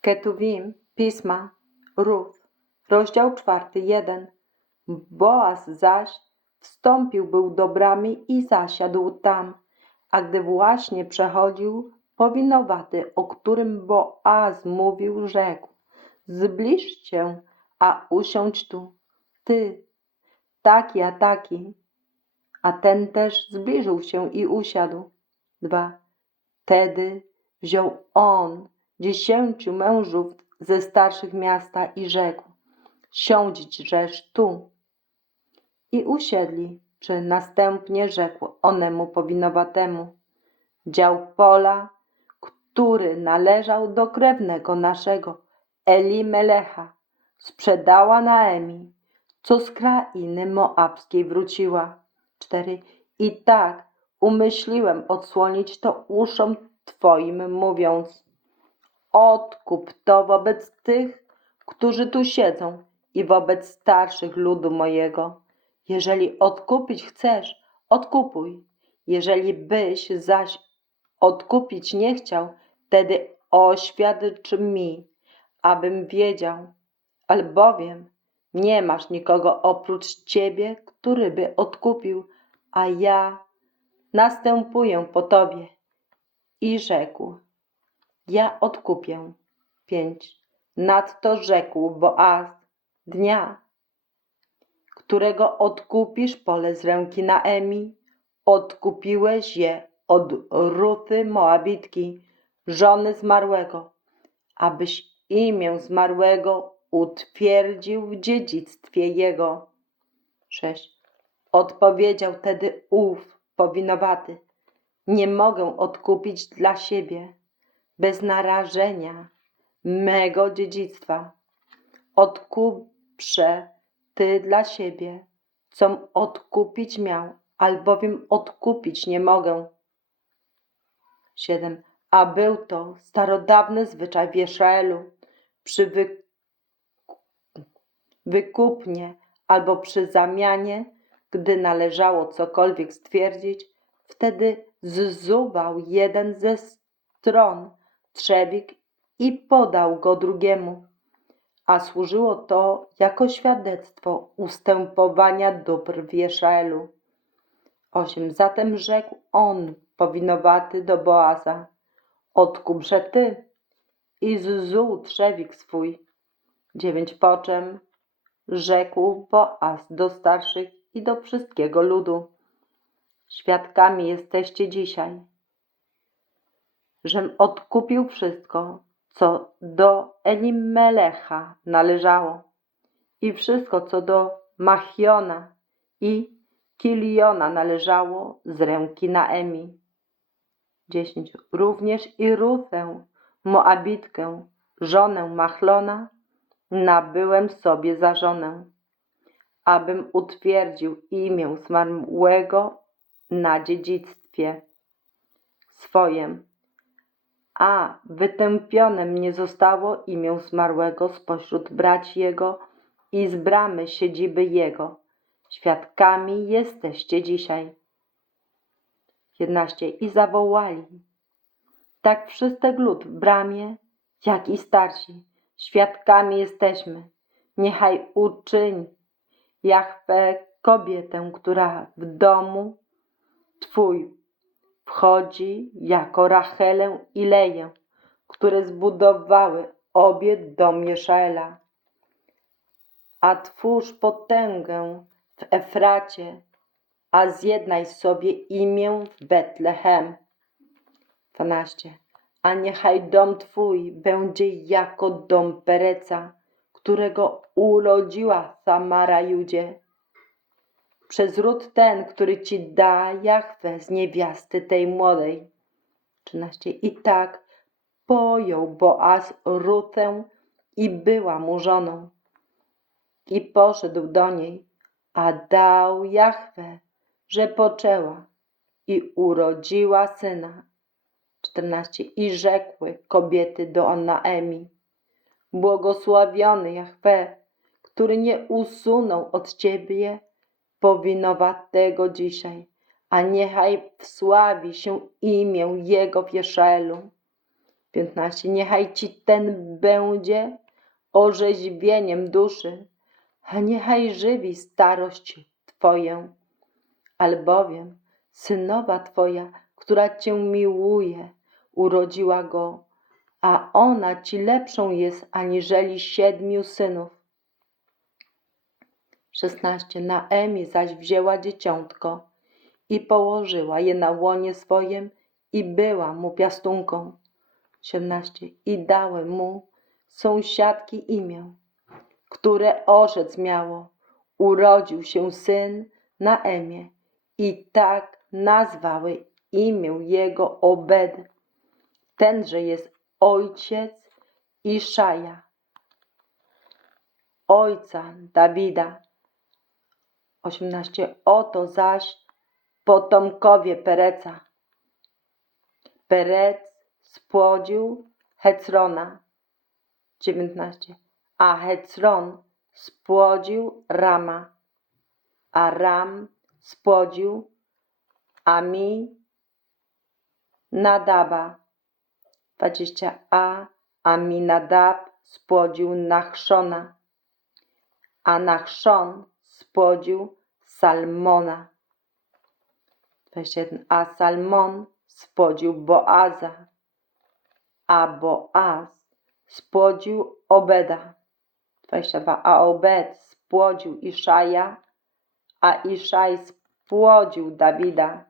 Ketuvim, Pisma, Rut, rozdział czwarty, jeden. Boaz zaś wstąpił był do bramy i zasiadł tam, a gdy właśnie przechodził powinowaty, o którym Boaz mówił, rzekł, zbliż się, a usiądź tu, ty, taki a taki. A ten też zbliżył się i usiadł. Dwa. Wtedy wziął on dziesięciu mężów ze starszych miasta i rzekł, siądźżesz tu. I usiedli, czy następnie rzekł onemu powinowatemu, dział pola, który należał do krewnego naszego, Elimelecha, sprzedała Naemi, co z krainy moabskiej wróciła. Cztery. I tak umyśliłem odsłonić to uszom Twoim, mówiąc, odkup to wobec tych, którzy tu siedzą i wobec starszych ludu mojego. Jeżeli odkupić chcesz, odkupuj. Jeżeli byś zaś odkupić nie chciał, wtedy oświadcz mi, abym wiedział, albowiem nie masz nikogo oprócz ciebie, który by odkupił, a ja następuję po tobie. I rzekł, ja odkupię. Pięć. Nadto rzekł Boaz, dnia, którego odkupisz pole z ręki Naemi, odkupiłeś je od Ruty Moabitki, żony zmarłego, abyś imię zmarłego utwierdził w dziedzictwie jego. 6. Odpowiedział tedy ów powinowaty, nie mogę odkupić dla siebie, bez narażenia mego dziedzictwa. Odkuprze ty dla siebie, com odkupić miał, albowiem odkupić nie mogę. 7. A był to starodawny zwyczaj w Izraelu przy wy... wykupnie albo przy zamianie, gdy należało cokolwiek stwierdzić, wtedy zzuwał jeden ze stron trzewik i podał go drugiemu, a służyło to jako świadectwo ustępowania dóbr w Izraelu. 8. Zatem rzekł on, powinowaty do Boaza, odkupże ty i zzuł trzewik swój. 9. Po czym rzekł Boaz do starszych i do wszystkiego ludu. Świadkami jesteście dzisiaj, żem odkupił wszystko, co do Elimelecha należało i wszystko, co do Machiona i Kiliona należało z ręki Naemi. 10. Również i Ruthę, Moabitkę, żonę Machlona, nabyłem sobie za żonę, abym utwierdził imię zmarłego na dziedzictwie swojem, a wytępione mnie zostało imię zmarłego spośród braci jego i z bramy siedziby jego. Świadkami jesteście dzisiaj. 11. I zawołali. Tak wszyscy lud w bramie, jak i starsi. Świadkami jesteśmy. Niechaj uczyń Jahwe kobietę, która w domu Twój wchodzi jako Rachelę i Leję, które zbudowały obie dom Jeszaela. A twórz potęgę w Efracie, a zjednaj sobie imię w Betlehem. 12. A niechaj dom Twój będzie jako dom Pereca, którego urodziła Samara Judzie. Przez ród ten, który Ci da Jachwę z niewiasty tej młodej. 13. I tak pojął Boaz Rutę i była mu żoną. I poszedł do niej, a dał Jachwę, że poczęła i urodziła syna. 14. I rzekły kobiety do Naemi, błogosławiony Jachwę, który nie usunął od Ciebie powinowatego dzisiaj, a niechaj wsławi się imię Jego w Jeszelu. 15. Niechaj ci ten będzie orzeźwieniem duszy, a niechaj żywi starość Twoję, albowiem synowa Twoja, która Cię miłuje, urodziła go, a ona Ci lepszą jest aniżeli siedmiu synów. 16. Naemi zaś wzięła dzieciątko i położyła je na łonie swojem i była mu piastunką. 17. I dałem mu sąsiadki imię, które orzec miało. Urodził się syn Naemie i tak nazwały imię jego Obed. Tenże jest ojciec Iszaja, ojca Dawida. 18. Oto zaś potomkowie Pereca. Perec spłodził Hecrona. 19. A Hecron spłodził Rama. A Ram spłodził Ami Nadaba. 20. A Aminadab spłodził Nachszona. A Nachszon spłodził Salmona. 21. A Salmon spłodził Boaza, a Boaz spłodził Obeda. 22. A Obed spłodził Iszaja, a Iszaj spłodził Dawida.